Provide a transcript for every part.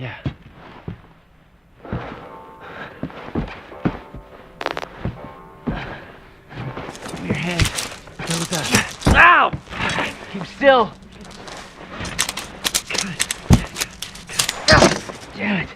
Yeah. Your hand. Go with us. Ow! Keep still. Damn it.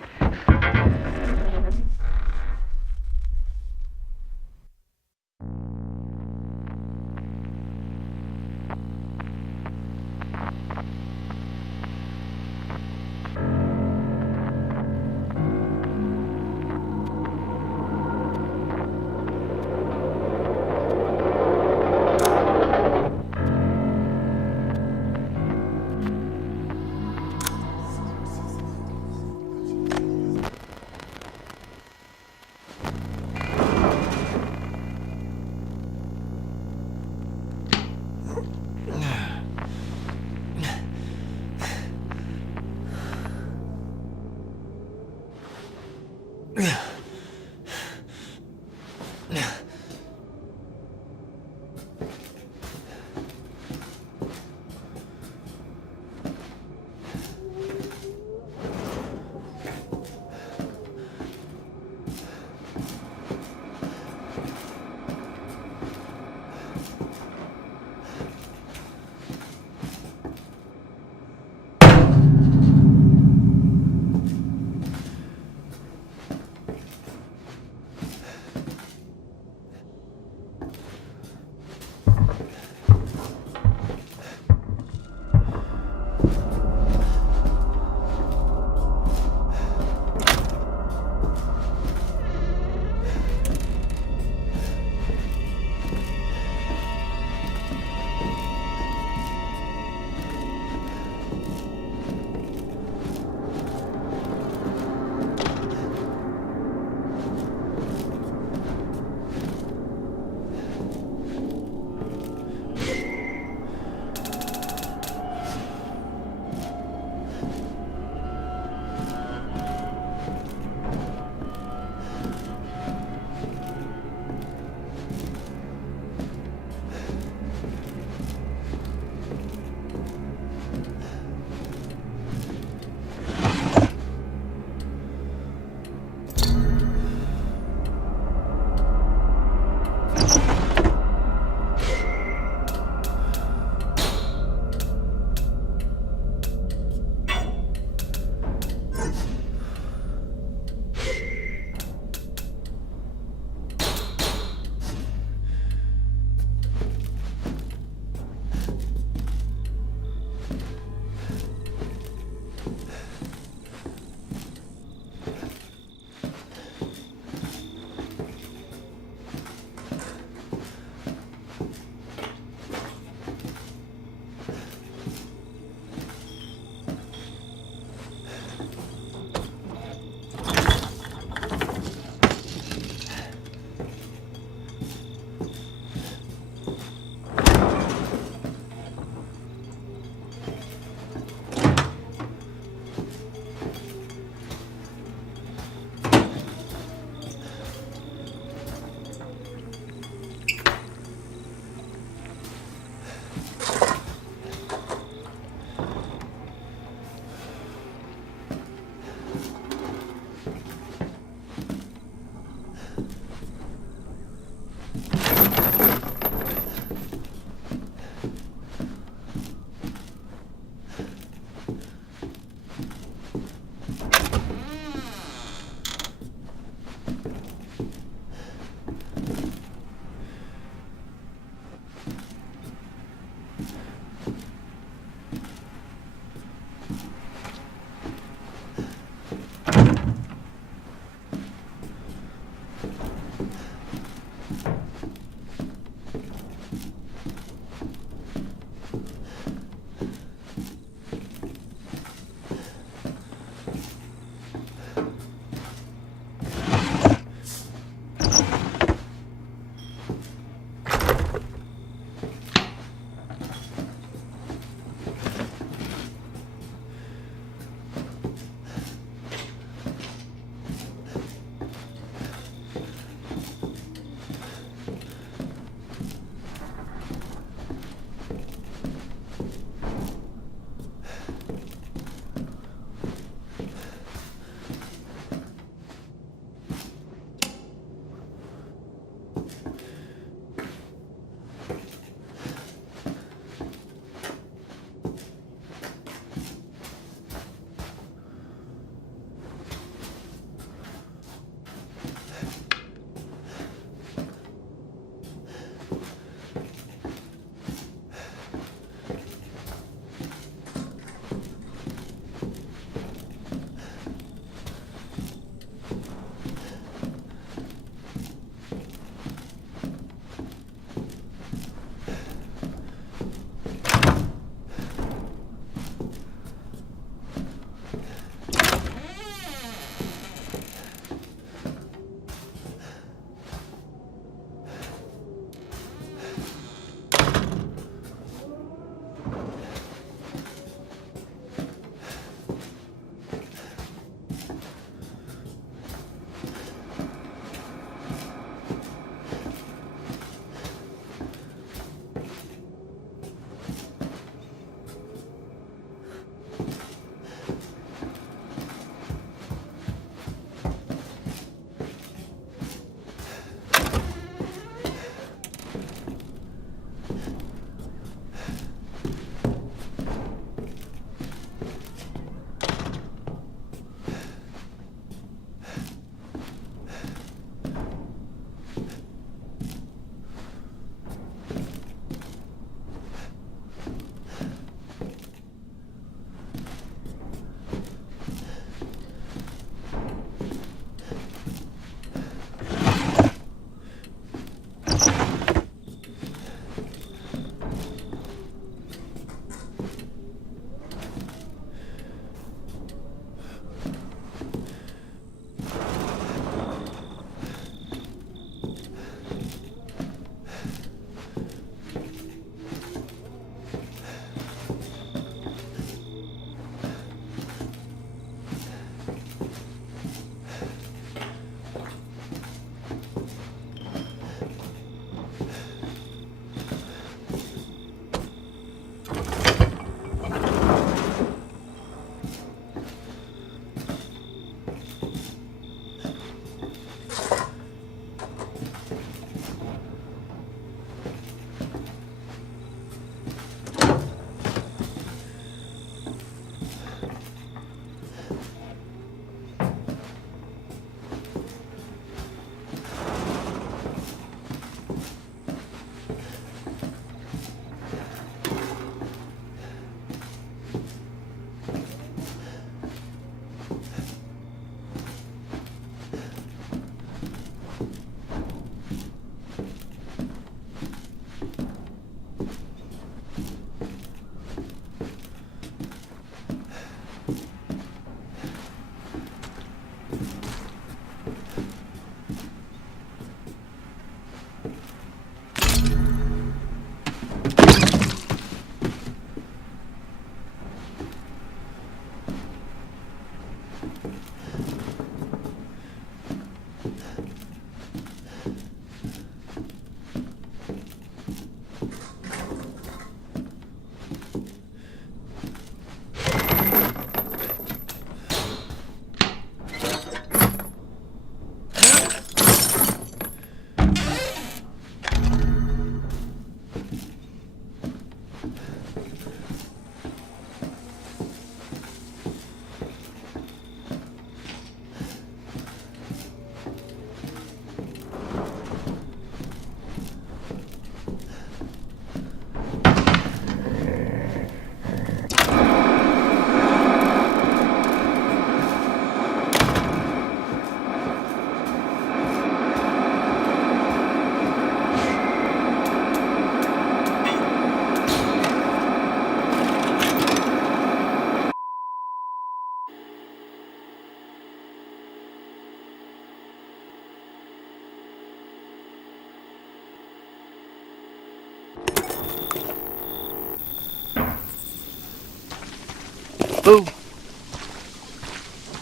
Boo.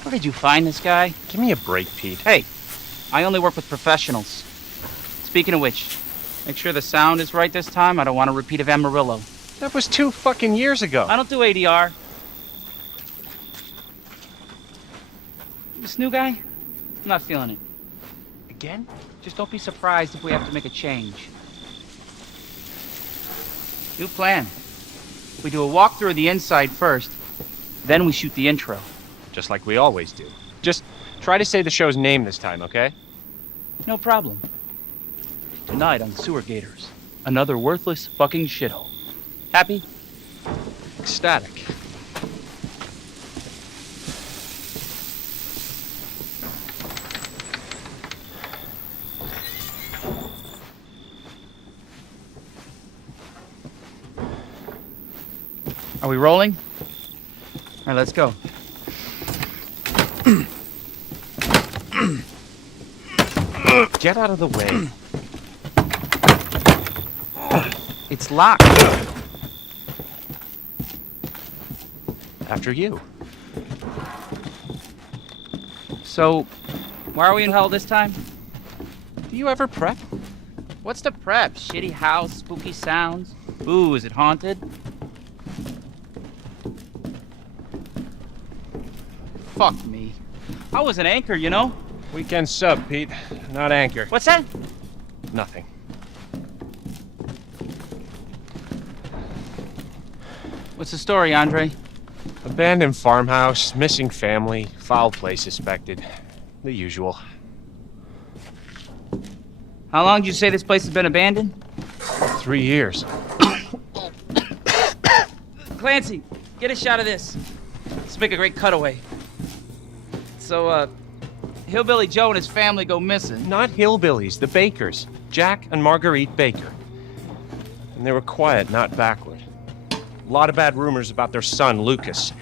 Where did you find this guy? Give me a break, Pete. Hey, I only work with professionals. Speaking of which, make sure the sound is right this time. I don't want a repeat of Amarillo. That was 2 fucking years ago. I don't do ADR. This new guy? I'm not feeling it. Again? Just don't be surprised if we have to make a change. New plan. We do a walkthrough of the inside first, then we shoot the intro. Just like we always do. Just try to say the show's name this time, okay? No problem. Tonight on Sewer Gators, another worthless fucking shithole. Happy? Ecstatic. Are we rolling? All right, let's go. Get out of the way. It's locked. After you. So, why are we in hell this time? Do you ever prep? What's the prep? Shitty house, spooky sounds? Ooh, is it haunted? Fuck me. I was an anchor, you know? Weekend sub, Pete. Not anchor. What's that? Nothing. What's the story, Andre? Abandoned farmhouse, missing family, foul play suspected. The usual. How long did you say this place has been abandoned? 3 years. Clancy, get a shot of this. Let's make a great cutaway. So, Hillbilly Joe and his family go missing. Not hillbillies, the Bakers. Jack and Marguerite Baker. And they were quiet, not backward. A lot of bad rumors about their son, Lucas.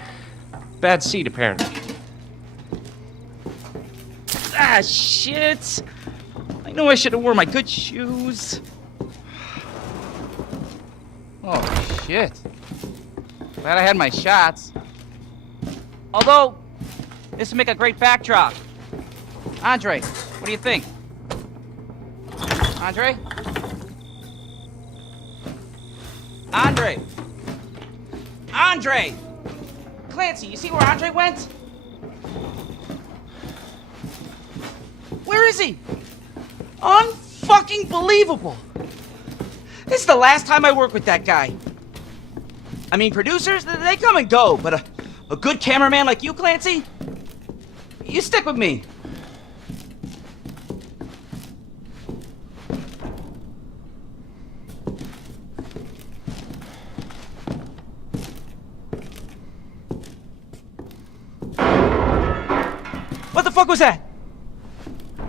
Bad seed, apparently. Ah, shit! I know I should have worn my good shoes. Oh, shit. Glad I had my shots. Although, this would make a great backdrop. Andre, what do you think? Andre? Andre! Andre! Clancy, you see where Andre went? Where is he? Unfucking believable! This is the last time I work with that guy. I mean, producers, they come and go, but a good cameraman like you, Clancy, you stick with me. What the fuck was that?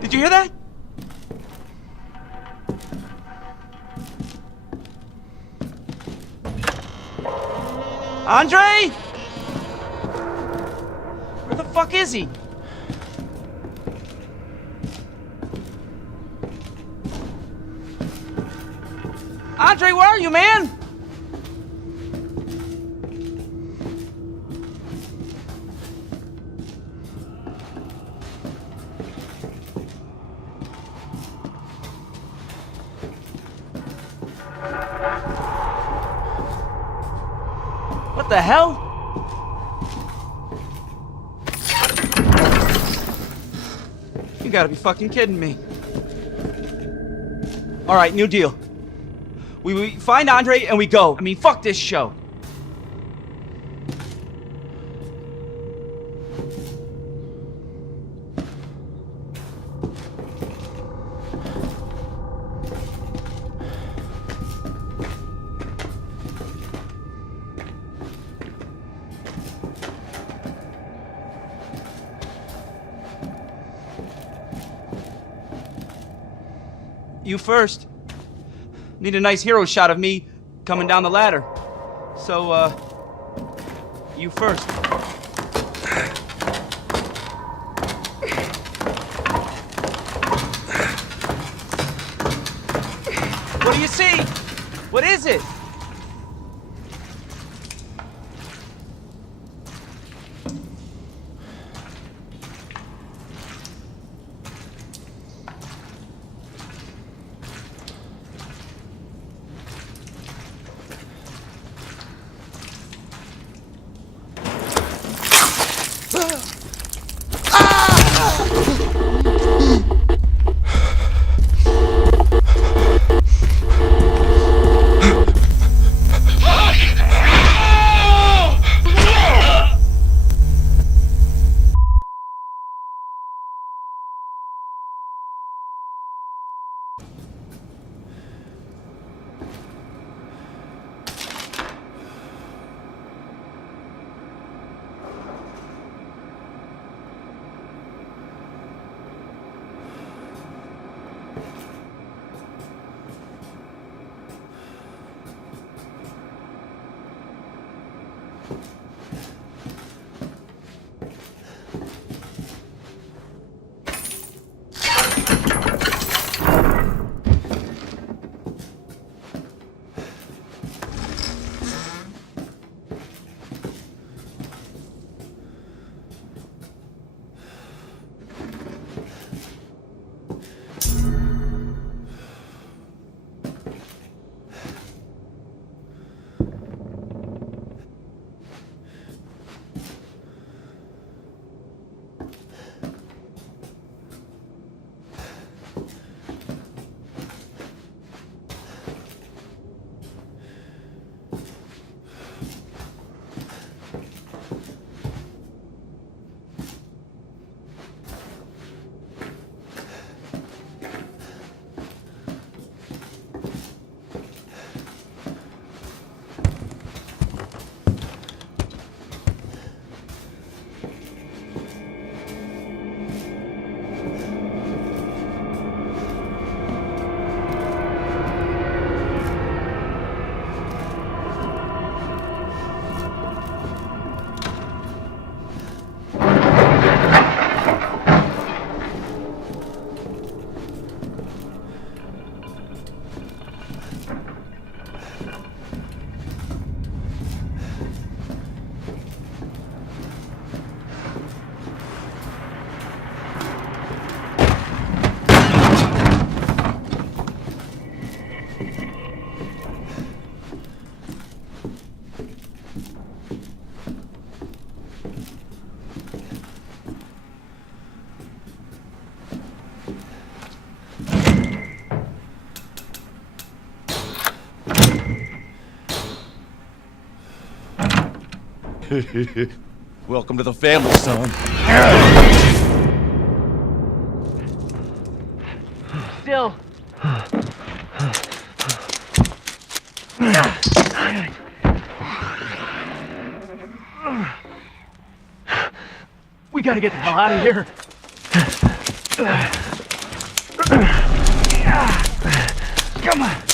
Did you hear that? Andre? Where the fuck is he? Andre, where are you, man? What the hell? You gotta be fucking kidding me. All right, new deal. We find Andre and we go. I mean, fuck this show. You first. Need a nice hero shot of me coming down the ladder. So, you first. What do you see? What is it? Welcome to the family, son. Still. We gotta get the hell out of here. Come on.